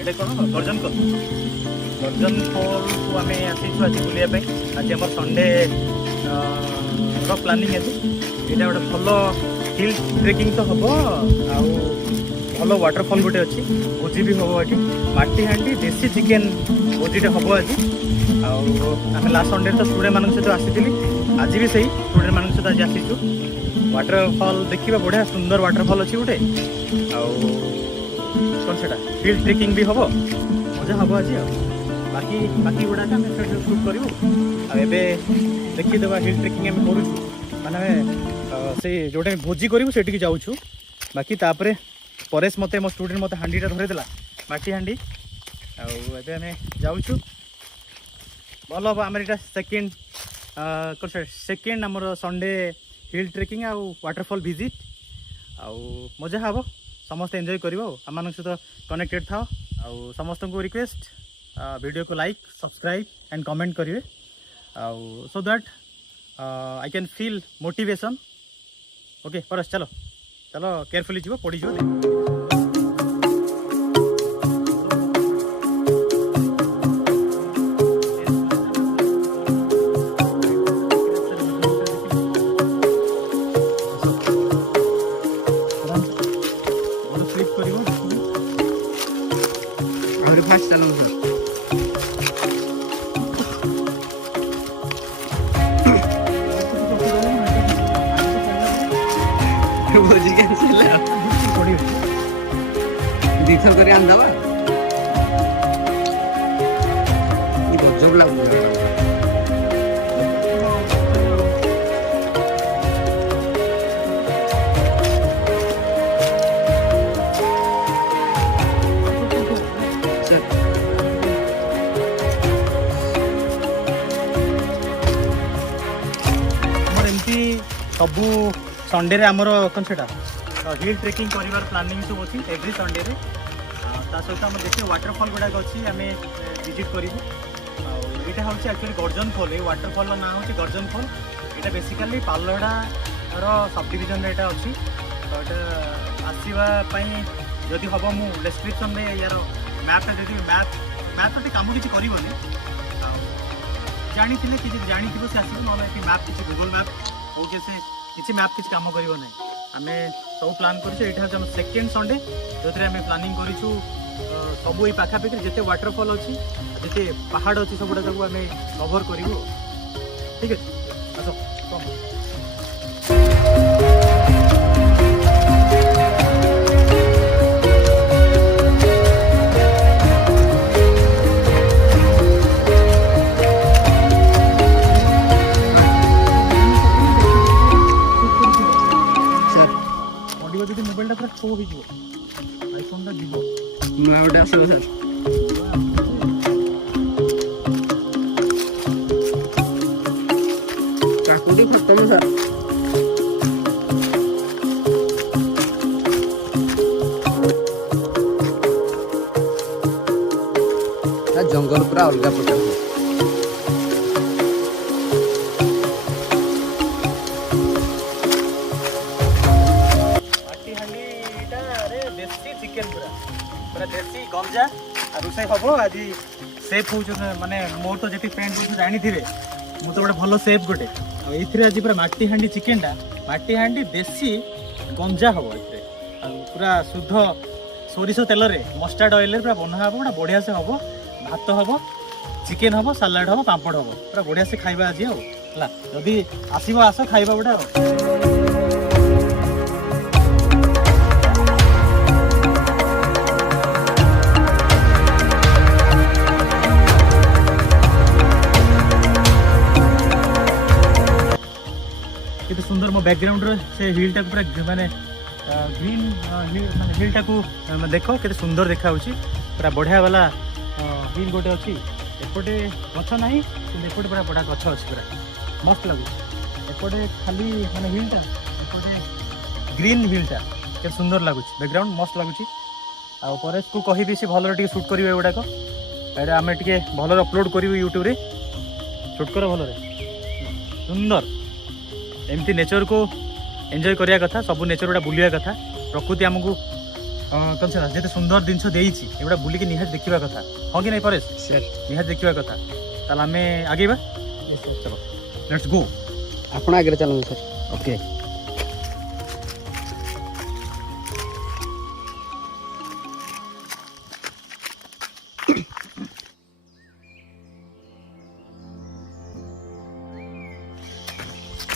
এটা কোন গর্জন ফল को आम आसीचु आज बुलाया आज आम संडे प्लानिंग आज यहाँ गोटे भल हिल ट्रेकिंग तो हम भल वाटरफल गोटे अच्छी भोजी भी हम ये माटीहांडी देसी चिकेन भोजीटे हम आज आम लास्ट संडे तो स्टूडेंट मान सहित आसी आज भी सही स्टूडेंट मान सहित आज आसीचु वाटरफल देखा बढ़िया सुंदर वाटरफल अच्छी गोटे कौन से हिल ट्रेकिंग भी हम मजा हम आज बाकी बाकी गुड़ाक आम सुट करूँ देखीदे हिल ट्रेकिंग आम करूँ माने से जोटे भोजी करूँ से जाऊँ बाकी तापर परेश मत मो स्टूडेंट मत हांडीटा धरेदेला माटी हांडी आम जाऊँ भल हम आम यहाँ सेकेंड सेकेंड आमर संडे हिल ट्रेकिंग आउ वाटरफल विजिट आउ मजा हम समस्त एंजॉय कर आम सहित कनेक्टेड था आउ समस्त को रिक्वेस्ट वीडियो को लाइक सब्सक्राइब एंड कमेंट करेंगे so that I can feel motivation okay परस चलो चलो केयरफुली जीव पड़ी जीव फास्ट चलो सर भोजी कैंसिल दीथर कर आंदवा गजब लागू सबू संडे रे आमर कौन से हिल ट्रेकिंग कर प्लानिंग सब अच्छी एवरी संडे रे सहित आम देखिए वाटरफल गुड़ाक अच्छी आम विजिट करूँ यहाँ हूँ एक्चुअली गर्जन फल ये वाटरफल ना हूँ गर्जन फल यहाँ बेसिकाली पालहड़ार सब डिविजन यहाँ अच्छी तो यहाँ आसवाई जदि हम मु डिस्क्रिप्शन में यार मैपटा जब मैप तो कम किसी कर जानी कि जानी से आसो ना मैप किसी गूगल मैप हो से किसी मैप किसी काम कर आम सब प्लान कर सेकेंड संडे जो आम प्लानिंग करूँ सब ये पाखापाखि जिते वाटरफल अच्छी जिते पहाड़ अच्छी सब गुड़ा आम कभर करूँ ठीक है आस कम मोबाइल पूरा शो हो आईफोन जीव गोटे आस सर काकुटी खत्म सर जंगल पूरा अलग प्रकार देसी गंजा रोषे हम आज सेफ हो माने मोर तो जी फ्रेंड को जानी थे मुझे गोटे भल सेफ गोटे ये आज पूरा माटी हांडी चिकेनटा माटी हांडी देसी गंजा हम ये पूरा शुद्ध सोरिष तेल मस्टार्ड ऑयल पूरा बना हम गोटा बढ़िया से हम भात हम चिकेन हम सालाड हम पापड़ हम पूरा बढ़िया से खाइबा आज है जदि आसो आस खाइबा गोटा सुंदर मो बैकग्राउंड से हिल टाक पूरा माने ग्रीन हिल टाक देख के सुंदर देखा पूरा बढ़िया वाला हिल गोटे अच्छी एपटे गछ ना एपटे पूरा बड़ा गछ अच्छी पूरा मस्त लगुच एपटे खाली माने हिलटा एपटे ग्रीन हिलटा के सुंदर लगुच बैकग्राउंड मस्त लगुच परेश को कहि से भल टे शूट करेंगे गुड़ाक आम टे भल अपलोड करूँ यूट्यूब रे शूट कर भल सुंदर एमती नेचर को एंजॉय करिया कथा सब नेचर गुड़ा बुलिया कथा प्रकृति आमको कौन से जेते सुंदर जिनस देइछि एबडा बुलिके निहात देखिबा कथा हो कि नहीं परेश सर निहात देखिबा कथा ताला हमें आगेबा चलो लेट्स गो आपण आगे चलूँ सर ओके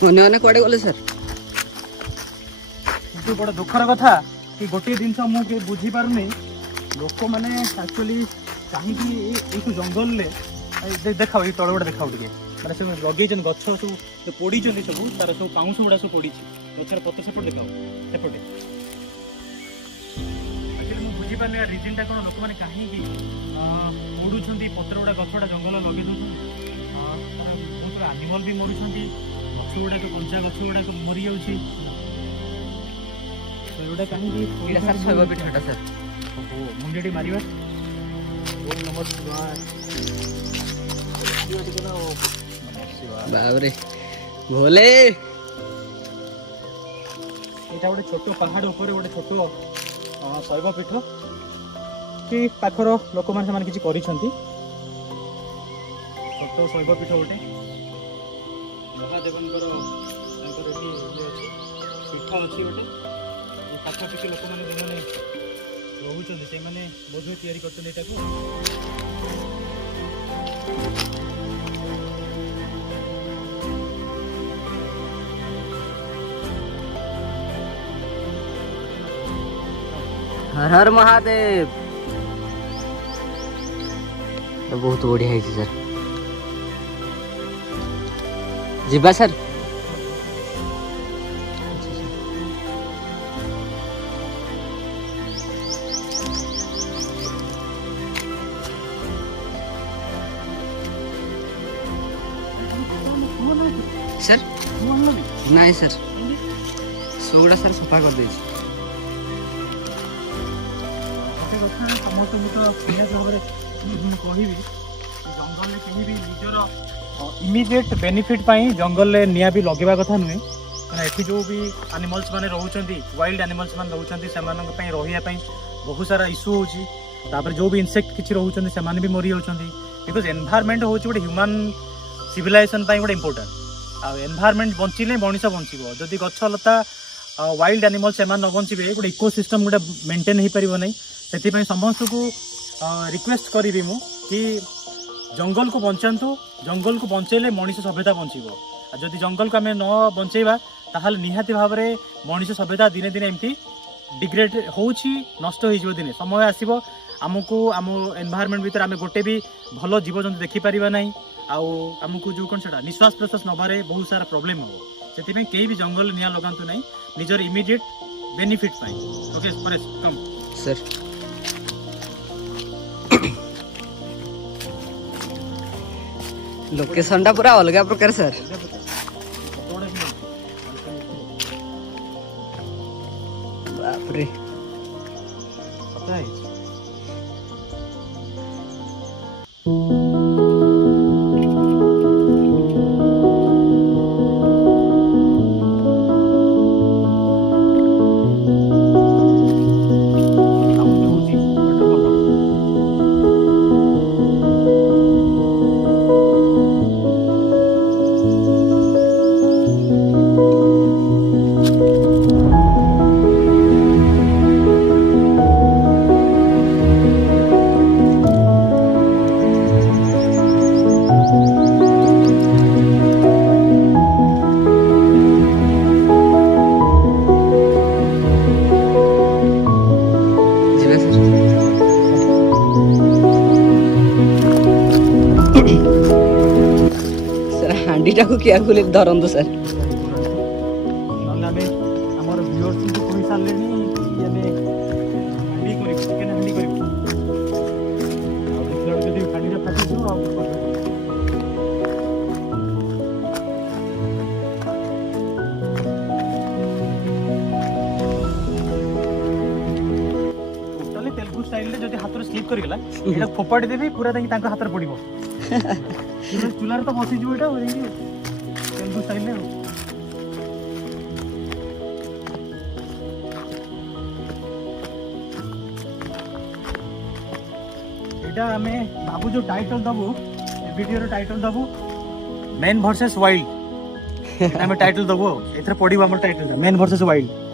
अन्य कुआडे गले सर किंतु बड़ दुखर कथा कि गोटे जिनस मुझे बुझी पारुनी लोक मैंने एक्चुअली कहीं जंगल देखाओ ये तल गुड़ा देखाओ टे मैंने सब लगे गछ सब जो पोड़ी सब तार सब पाउंश गुड़ा सब पड़ी गचर पत्र सेपट देखाओ सेपटे एक्चुअली मुझे बुझीपारे रिजनटा कौन लोक मैंने कहीं पोड़ुं पत्र गुड़ा गछ गुड़ा जंगल लगे दूसरी बहुत आनिमल भी मरुंच गछ गुड़ा कंचा गछ गुड़ा मरी जाऊँगी सर शैव पीठटा सर मुंडी मारिबा ओम नमः शिवाय बाबरे भोले एटा गोटे छोट पहाड़ ऊपर गोटे छोट शैव पीठ कि पाखर लोक मैंने किसी कर छोट शैव पीठ गोटे महादेवंकर पीठ अच्छी गोटे पाखापाखि लोक मैंने जो रोचते से बोध या हर हर महादेव बहुत बढ़िया है सर जीवा सर सर नहीं सर सुगुड़ा सर सफा कर दीजिए समस्त तो निहत भाव में कहबी जंगल में कहीं भी निजर इमिडिएट बेनिफिट जंगल में निआ भी लगेवा कथा नुहे ये जो भी एनिमल्स माने रहउछंती वाइल्ड एनिमल्स मान रहउछंती सेमानक पई रहिया पई बहुत सारा इश्यू होची तापर जो भी इंसेक्ट किछि रहउछंती सेमान भी मरि जाउछंती बिकॉज एनवायरनमेंट होची गोटे ह्यूमन सिविलाइजेशन पई गोटे इंपोर्टेंट आ एनवायरनमेंट बंचिले मनीष बंचिबो जदि गछ लता वाइल्ड एनिमल से न बंचे गोटे इकोसिस्टम गोटे मेंटेन हो पार ना से समस्त को रिक्वेस्ट करी मु कि जंगल को बंचातु जंगल को बंचेले मनीष सभ्यता बंचब जदि जंगल को आम न बंचेबा ताहले निहाती भाव में मनीष सभ्यता दिने दिने एमती डिग्रेड होउछि नष्ट हो दिने समय आसीबो आमको आम एनवायरनमेंट भीतर आम गोटे भी भल जीव जंतु देखी पारिबा नहीं आमको जो कौन सेटा निश्वास प्रश्वास नबारे बहुत सारा प्रॉब्लम हो से कई भी जंगल निया लगातु नहीं निजर इमिडिएट बेनिफिट पाई ओके परेश कम सर लोकेशन टा पूरा अलग प्रकार सर बाप रे पता है हांडीटा को क्या खुले धरंतु सर आमर व्यूअर्स को कहि सारले नी हमें हांडी करी चिकन हांडी करी आ देखला जदी हांडी रे फाटी जो आ टोटली तेलुगु स्टाइल रे जदी हाथ रे स्लिप करी गेला एटा फोपाडी देबी पूरा ताकि तांका हाथ रे पड़िबो चूल्हार तो बसी जो एटा तेलुगु स्टाइल रे एटा आमे बाबू जो टाइटल दबु वीडियो रो टाइटल दबु मैन वर्सेस वाइल्ड एटा आमे टाइटल दबु एथरे पडिबो हमर title man versus wild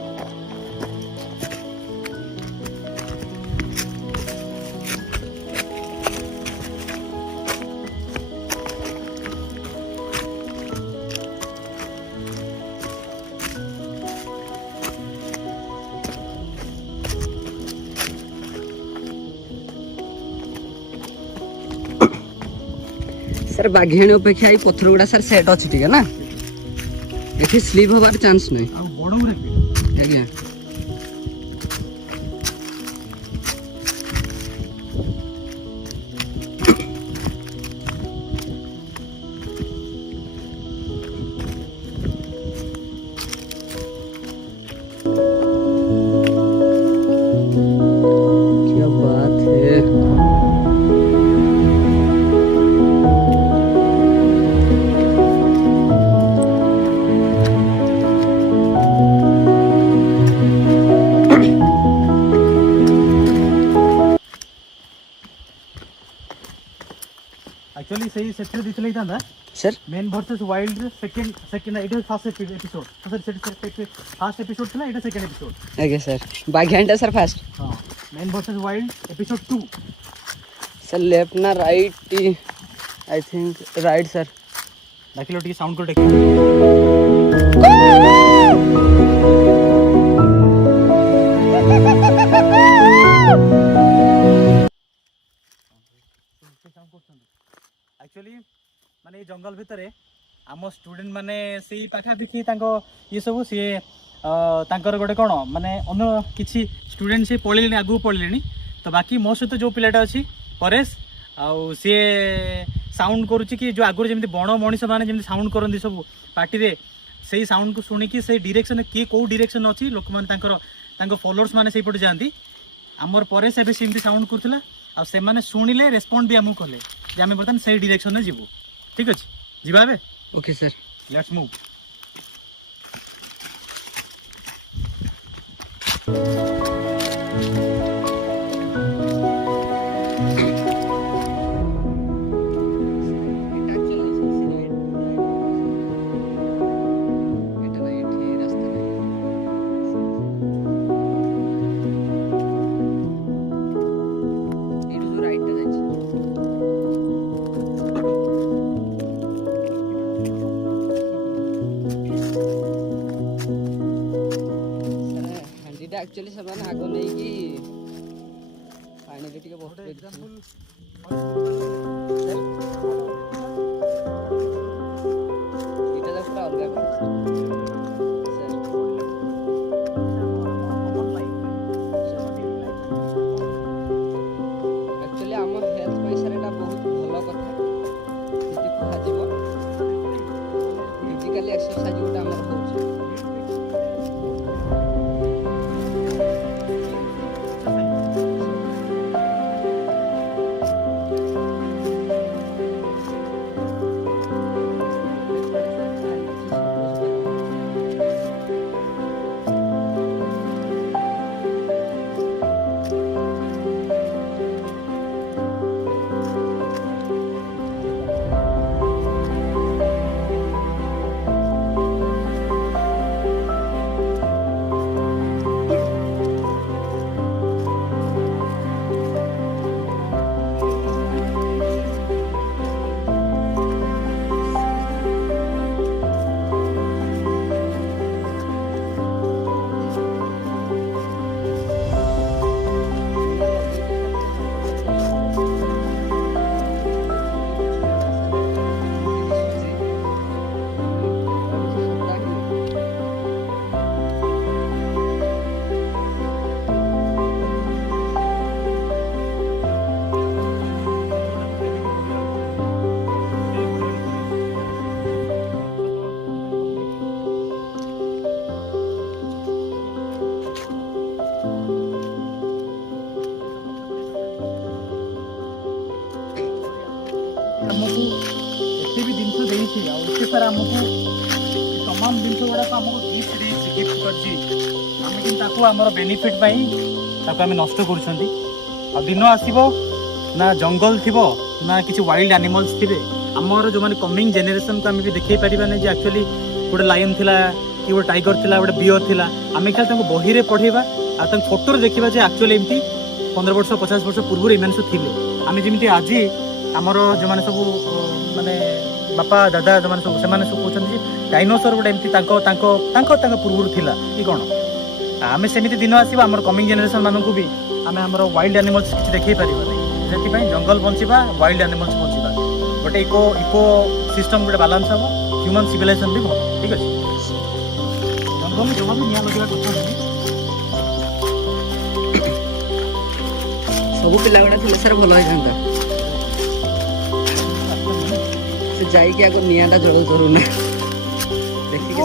sir बाघियाणी अपेक्षा ये पत्थर गुड़ा सर सेट अच्छी ठीक है ना ये स्लीप हबार चांस नहीं आ बडो रे आज्ञा क्या बात है एक्चुअली सही सेक्टर दिखले था sir man versus wild second it is first episode sir first episode था इट सेकंड एपिसोड आज्ञा सर बाघियाणी सर फास्ट हां man versus wild episode 2 sir left ना right I think right sir दाखिलो टी साउंड को टेक एक्चुअली माने ये जंगल भितरे आम स्टूडेंट माने सेई पाखा देखि तांको ये सब सी तांकर गोटे कौन माने अन्य किछि स्टूडेंट से पळिलेनी आगु पळिलेनी तो बाकी मो सहित जो पिलाटा अछि परेश आउ सी साउंड करूछि कि जो आगुर जेमति बण मनीष माने जेमति साउंड करंदी सब पार्टी रे सेई साउंड को सुनी कि सेई डायरेक्शन के को डायरेक्शन अछि लोक माने तांको फॉलोअर्स माने सेई पटे जांती हमर परेश एबे सेमति साउंड करथला आ से माने सुनिले रेस्पोंड भी हमु कले जे हमें बर्तन सही डायरेक्शन में जीवो ठीक अछि जीवा बे okay sir let's move actually समान आगो नहीं कि पानी रे टिके बहुत एग्जांपल इटा दा पूरा अलग सर एक्चुअली आम हेल्थ पे सर एटा बहुत भलो कथा जेति कहा जीव फिजिकली एक्सरसाइज गुटा हमर होछ आमको एते भी जिनस देइछि आ एते सारा हमको तमाम जिनस गुडा हमको गिफ्ट देइछि गिफ्ट करछि आमे किन ताको हमर बेनिफिट पई ताको आमे नष्ट करूछंती आ दिन आसीबो ना जंगल थिबो ना किसी वाइल्ड एनिमल्स थिबे हमर जो माने कमिंग जनरेशन को आमे भी देखै परिबा नै जे एक्चुअली गोटे लायन थिला कि गोटे टाइगर थिला गोटे बियर थिला आमे खाली तांको बही रे पढेबा आ तांको फोटो रे देखिबा जे एक्चुअली एमती 15 वर्ष 50 वर्ष पूर्व इमान सब थिले आमे जेमती आज हमर जो माने सब माने बापा दादा जो माने सब से माने सब कहउछन जे डायनासोर गोटे एमती तांको तांको तांको तांको पूर्व थिला कि कोन आमे सेमिति दिन आसीबा हमर कमिंग जनरेशन माननकु भी आमे हमर वाइल्ड एनिमल्स किछ देखै परिबा नै जेति पई जंगल बंचिबा वाइल्ड एनिमल्स बंचिबा गोटे इको सिस्टम गोटे बैलेंस हम ह्यूमन सिविलाइजेशन भी भल ठीक अछि जंगल जमा भी निया लगिबा कथा नै सब पिला गुड़ा थे सर भल होता से जाइए आगे निआटा जल जरूर ना देखिए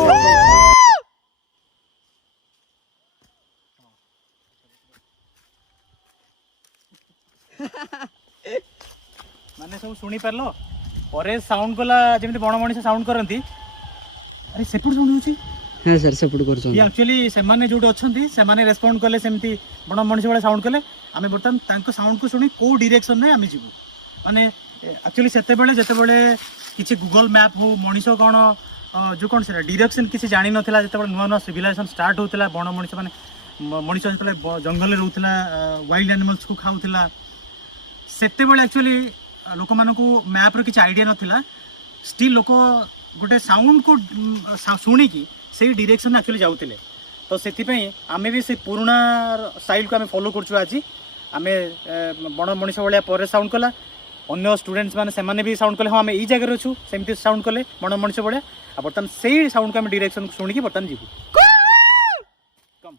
माने सब सुनी पारलो परे साउंड गला जेमति बण मणि से साउंड करंती अरे सेपुड साउंड होची हाँ सर सपोर्ट कर ये एक्चुअली से माने जोड अछंती से माने रेस्पोंड करले सेमती बण मणि से वाला साउंड करले आमे बर्तन तांको साउंड को सुनी को डायरेक्शन ने आमे जिवु माने एक्चुअली सेते बेले जते बेले किछि गूगल मैप हो मणिसो कोन जो कोन से डायरेक्शन किछि जानि नथिला जते बेले नुवा नुवा सिविलाइजेशन स्टार्ट होतला बण मणि से माने मणिसो जते बेले जंगल रे रहउतला वाइल्ड एनिमल्स को खाउतला सेते बेले एक्चुअली लोक मानको मैप रो किछि आईडिया नथिला स्टिल लोक गोटे साउंड को सुनी की से डायरेक्शन एक्चुअली जाउतले तो सेति पई आमे भी से पुराना स्टाइल को आमे फॉलो करछु आज आमे बण मणिस भलिया परे साउंड कला अन्य स्टूडेंट्स माने से माने भी साउंड कले हम आमे ई जगह रे छु सेमति साउंड कले बण मणिस भलिया आ बर्तन सेही साउंड को आमे डायरेक्शन सुनी की बर्तन जीवु कम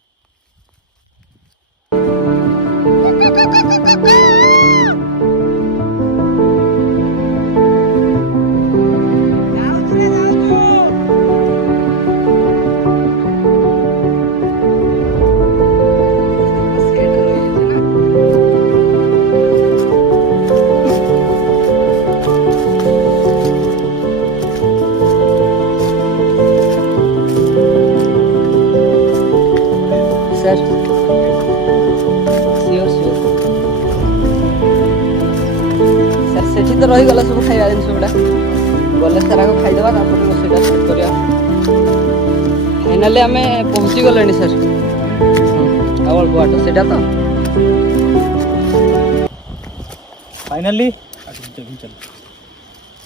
सर सियोर सियोर सर सेठी तो रही गला सब खाଇବା ଜିନିଷ ଗୁଡ଼ା ଗଲେ ସାରାକୁ ଖାଇଦେବା ତାପରେ ରୋଷେଇଟା ଷ୍ଟାର୍ଟ କରିବା ଫାଇନାଲି ଆମେ ପହଞ୍ଚି ଗଲେଣି ସାର୍ ଆଉ ଅଳ୍ପ ବାଟ ସେଇଟା ତ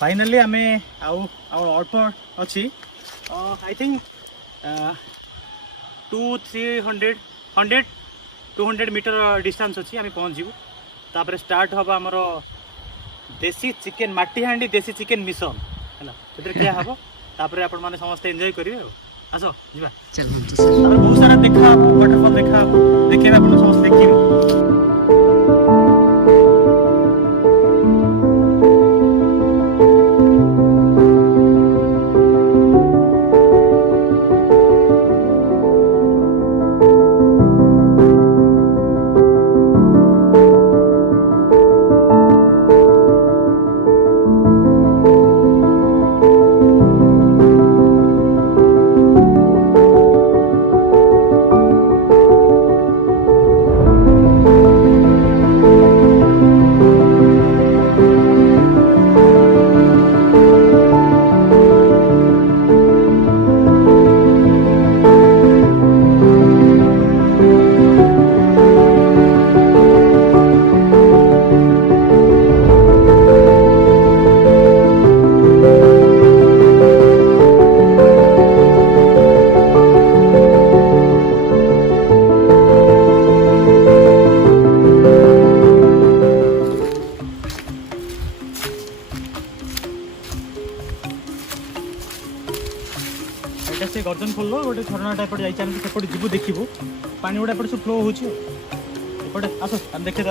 फाइनली आमे आउ अल्प अच्छी आई थिंक 200 मीटर डिस्टेंस अच्छी आम पहुँच जीवु तापर स्टार्ट हम आमर देसी चिकेन माटी हांडी देसी चिकेन मिशन है क्या हम तापर आपण माने समस्त एंजॉय करिवे आसो जीवा तापर बहुत सारा देखा वाटरफॉल देखा देखेबा आपण समस्त देखिबे से गर्जन खोल गोटे झरना टाइप जाइए सेपटे जीव देखू पानी गुड़ा एपटे सब फ्लो होपटे आस देखे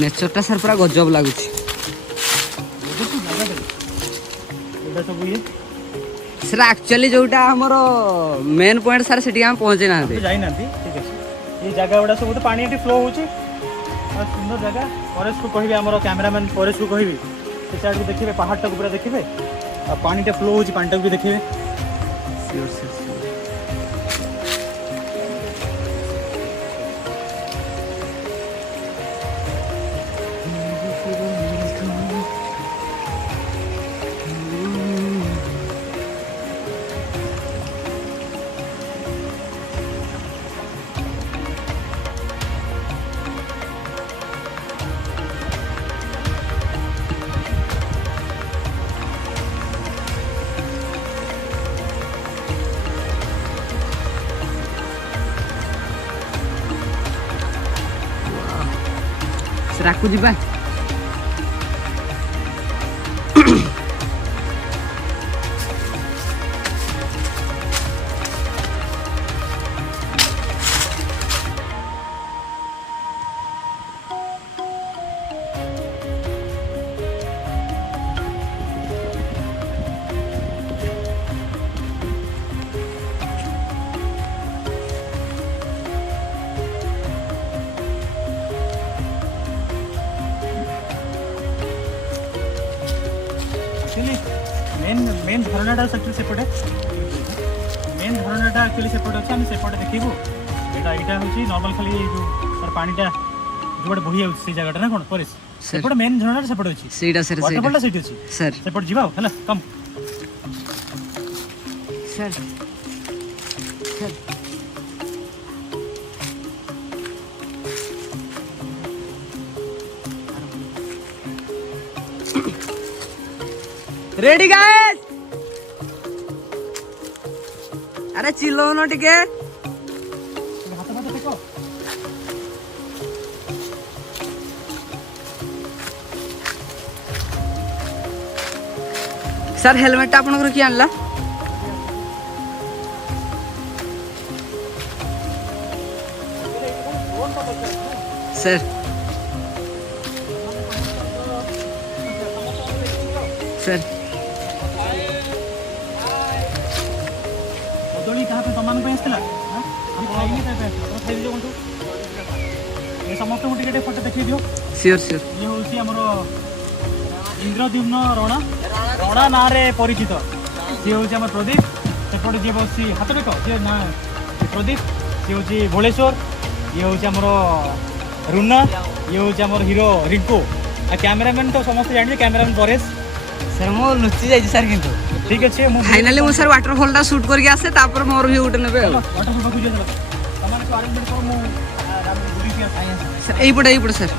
नेचरटा सर पूरा गजब लगुच सब ये सर एक्चुअली जोटा हमर मेन पॉइंट सर सेठी हम पहुंचे ना जाई ना ठीक है ये जगह गुड़ा सब तो पानी फ्लो होची सुंदर जगह परेश को कहबे हमर कैमरामैन परेश को कहबे से साइड को देखिबे पहाड़ तक पूरा देखिबे पानी टा फ्लो होची पानी तक भी देखिबे ରାକୁ ଯିବା। मेन झरनाटा एक्चुअली सेपटे मेन झरनाटा एक्चुअली सेपटे अच्छे आम सेपटे देखू यहाँ यहाँ हूँ नर्माल खाली जो तार पानीटा जो बही जाऊँ से जगह ना कौन परेश सेपटे मेन झरनाटा सेपटे अच्छी ସେଇଟା ସାର୍ वाटरफॉलटा सेठी अच्छी ସାର୍ सेपटे जीवा है कम ସାର୍ ସାର୍ रेडी गाइस अरे चिल्लाओ टिके हाथ हाथ देखो सर हेलमेट आपनकर किए आनला सर सर कदली कहाँ पे तमान पे आसला हम खाइनी पे आसला खाइबे जो कोंटू ये समस्त को टिके फोटो देखि दियो श्योर श्योर ये होची हमरो इंद्रद्युम्न रणा रणा ना रे परिचित ये होची हमर प्रदीप सेपटे जे बसी हाथ देखो जे ना प्रदीप ये होची भोलेश्वर ये होची हमरो रुना ये होची हमर हीरो रिंकू आ कैमरामैन तो समस्त जानि कैमरामैन परेश सर मो लुचि जाई सर किंतु ठीक अच्छे फाइनली मो सर वाटरफॉल टा शूट करके आसे तापर मोर भी उठे नेबे वाटरफॉल पाखु जे तमान को अरेंजमेंट करो मु बुडी के आया सर एई पड़े सर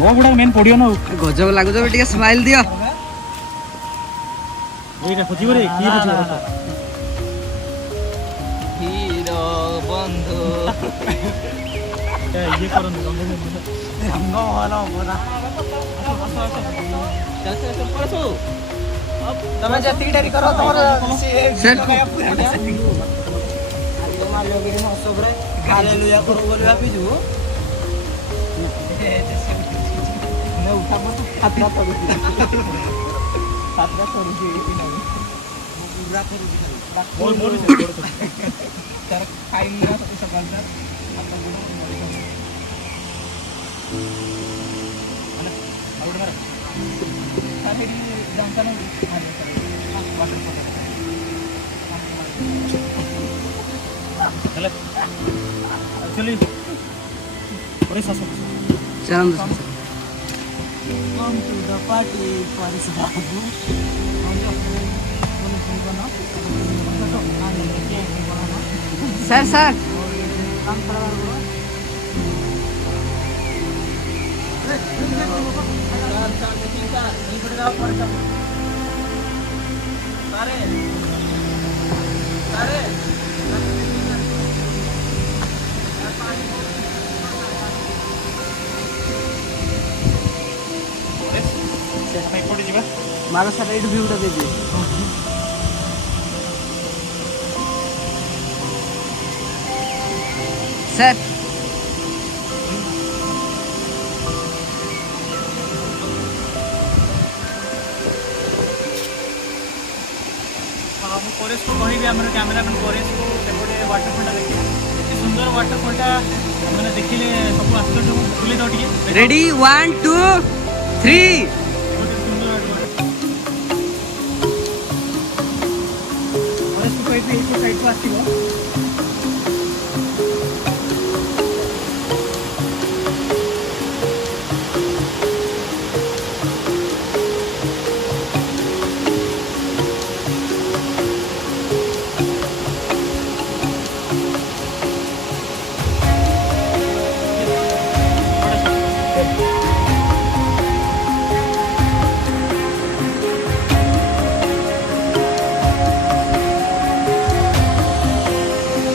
वो गुडा मेन पडियो ना गजब लागु जो टिके स्माइल दियो एइटा खोजिबो रे की खोजिबो हीरो बंधु ये करन रंग वाला बोला तमे जति डेरी करो तोर सर हालेलुया करो बोलवा पिजु ने उठा मत हातरा करू हातरा करू जे नहीं पूरा करू मोर मोर से सर खाई ना तो सकाल सर आपका गुड मॉर्निंग मार सर हेरी जामता ना वाटर चले एक्चुअली बड़े सासो चलो come to the party Paris babu sir sir मारो सर एट व्यू टा देखिए सर परेश को कहि आम कैमरामैन परेश को सेपटे वाटरफॉल देखिए एत सुंदर वाटरफॉल मैंने देखिले सब आश्चर्य बुले दो टिके रेडी 1 2 3 साइड को आसीबो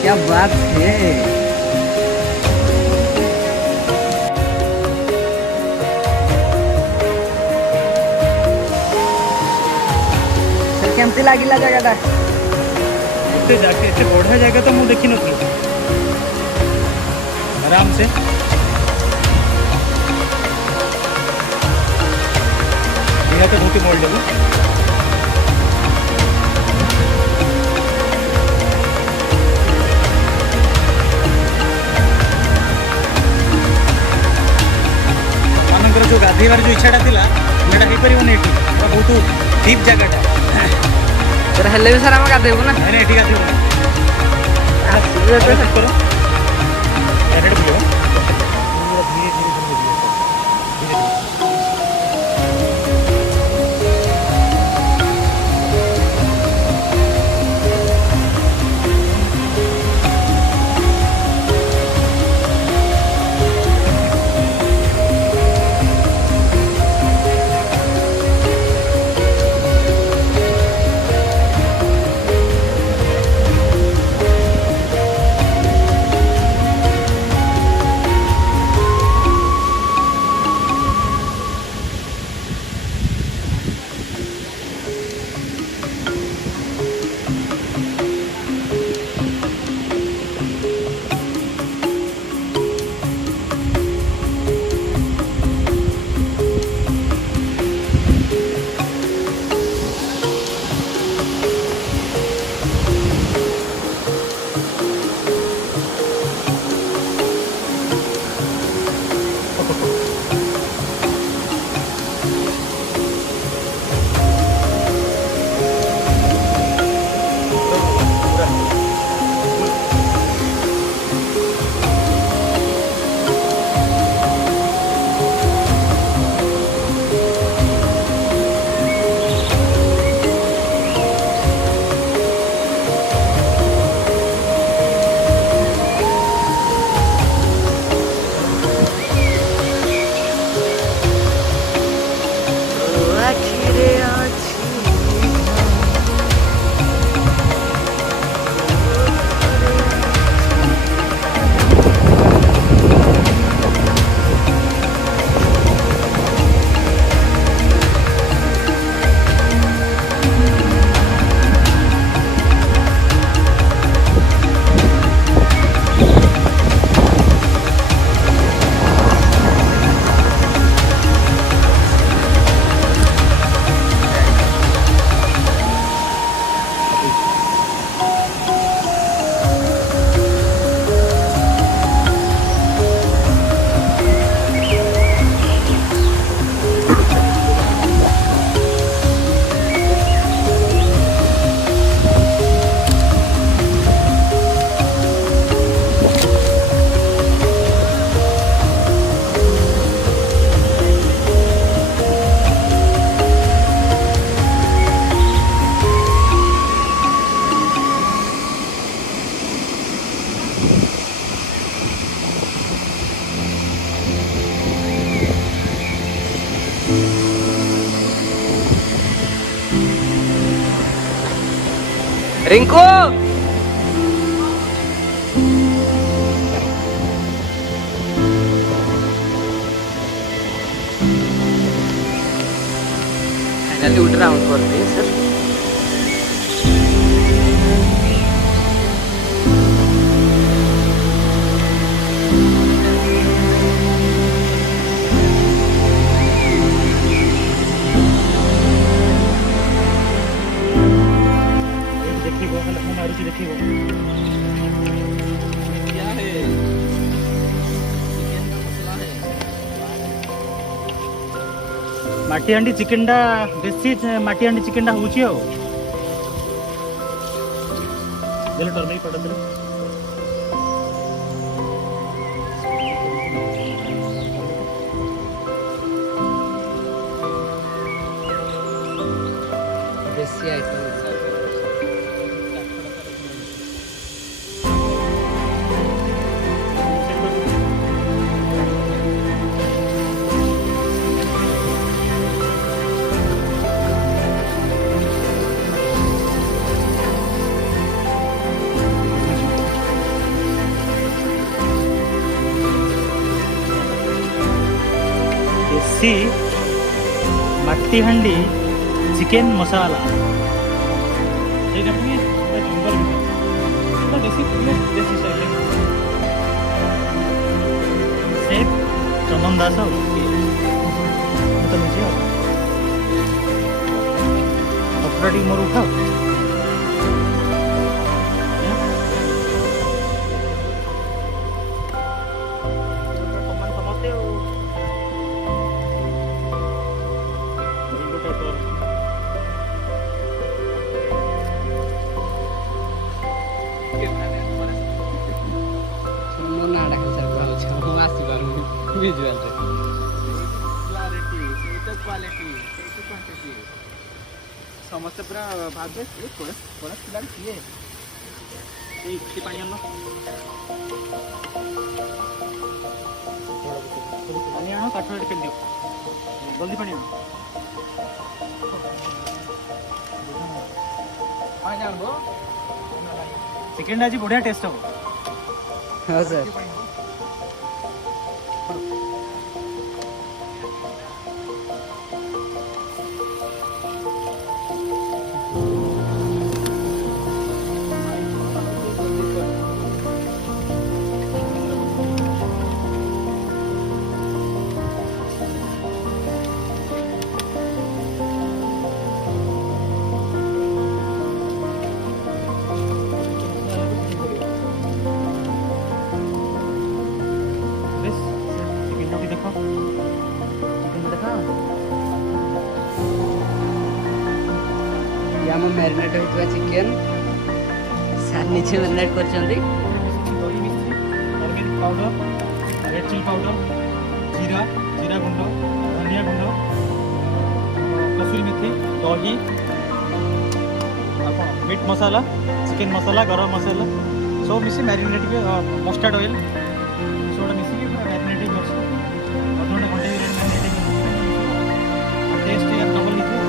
क्या बात है केमती लागिला जगहटा एते बढ़िया जगह तो मुझे देखी नी आराम से तो बहुत ही मोड़ लेबू मानकर जो गाधेबार जो इच्छाटा थिला सेटा हे परिबो एठी बहुत डीप जगहटा सर हेले भी सर हम गाधेबू ना नहीं एठी गाधेबू करो डायरेक्ट बुलो पूरा धीरे धीरे धीरे रिंकू फाइनली उठ राउंड कर दिए सर माटी हांडी चिकेन टा बेसी माटी हांडी चिकेन टा होची हो देले टर्न पड़ दे देसी आइटम देसी मट्टी हंडी चिकेन मसाला ସେଇଟା ପୁଣି ପୁରା ଜଙ୍ଗଲ ଭିତରେ ପୁରା ଦେଶୀ ଷ୍ଟାଇଲରେ ସେଫ୍ ଚନ୍ଦନ ଦାସ ଆଉ ମୁଁ ତ ନିଜେ ଆଉ ଫଟୋଟା ଟିକେ ମୋର ଉଠାଅ। ସମସ୍ତେ ଆଉ ମୋ ନାଁଟା ଖାଲି ସାର୍ କୁହାଯାଉଛି ମୁଁ ଆସିପାରୁନି ଭିଜୁଆଲରେ। ସମସ୍ତେ ପୁରା ଭାବେ କିଏ କୋରାସ ପିଲା କିଏ ଏଇ ପାଣି ଆଣ ପାଣି ଆଣ କାଠ ଏଠି ଫେରି ଦିଅ ଜଲ୍ଦି ପାଣି ଆଣ ଚିକେନଟା ଆଜି ବଢ଼ିଆ ଟେଷ୍ଟ ହବ। ହଁ ସାର୍ ଆମ ମ୍ୟାରିନେଟ୍ ହୋଇଥିବା ଚିକେନ୍ ସାର୍ ନିଜେ ମ୍ୟାରିନେଟ୍ କରିଛନ୍ତି। ଦହି ମିଶ୍ରି turmeric powder red chilli powder ଜିରା ଗୁଣ୍ଡ ଧନିଆ ଗୁଣ୍ଡ କସୁରୀ ମେଥି ଦହି ଆଉ କ'ଣ ମିଟ୍ ମସଲା ଚିକେନ୍ ମସଲା ଗରମ ମସଲା ସବୁ ମିଶି ମ୍ୟାରିନେଟ୍ ଟିକେ ମଷ୍ଟାର୍ଡ଼ ଅଏଲ୍ ସେଗୁଡ଼ା ମିଶିକି ପୁରା ମ୍ୟାରିନେଟ୍ ହେଇକି ଅଛି ଅଧଘଣ୍ଟେ ଘଣ୍ଟେ ମ୍ୟାରିନେଟ୍ ହେଇକି ଟେଷ୍ଟ ଡବଲ୍ ହେଇଥିବ।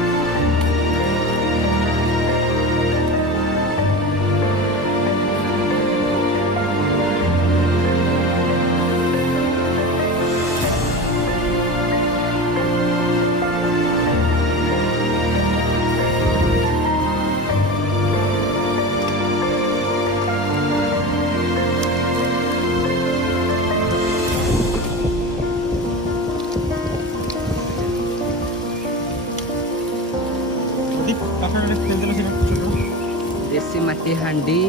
ଦେଶୀ ମାଟି ହାଣ୍ଡି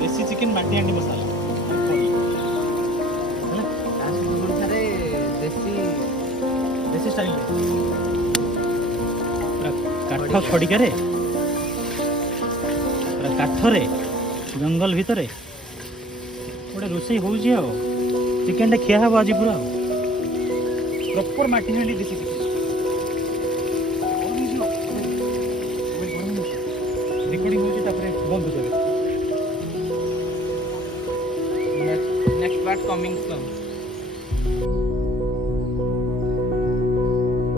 ଦେଶୀ ଚିକେନ୍ ମାଟି ହାଣ୍ଡି ମସଲା ହେଲା ଅନୁସାରେ ଦେଶୀ ଷ୍ଟାଇଲରେ ପୁରା କାଠ ଖଡ଼ିକାରେ ପୁରା କାଠରେ ଜଙ୍ଗଲ ଭିତରେ ଗୋଟେ ରୋଷେଇ ହେଉଛି ଆଉ ଚିକେନଟା ଖିଆ ହେବ ଆଜି ପୁରା ଆଉ ପ୍ରପର ମାଟି ହାଣ୍ଡି ଦେଶୀ ଚିକେନ୍ ରେକର୍ଡିଂ ହେଉଛି ତାପରେ ବନ୍ଦ କରିବେ। ନେକ୍ସଟ ପାର୍ଟ କମିଂ ସୁନ୍।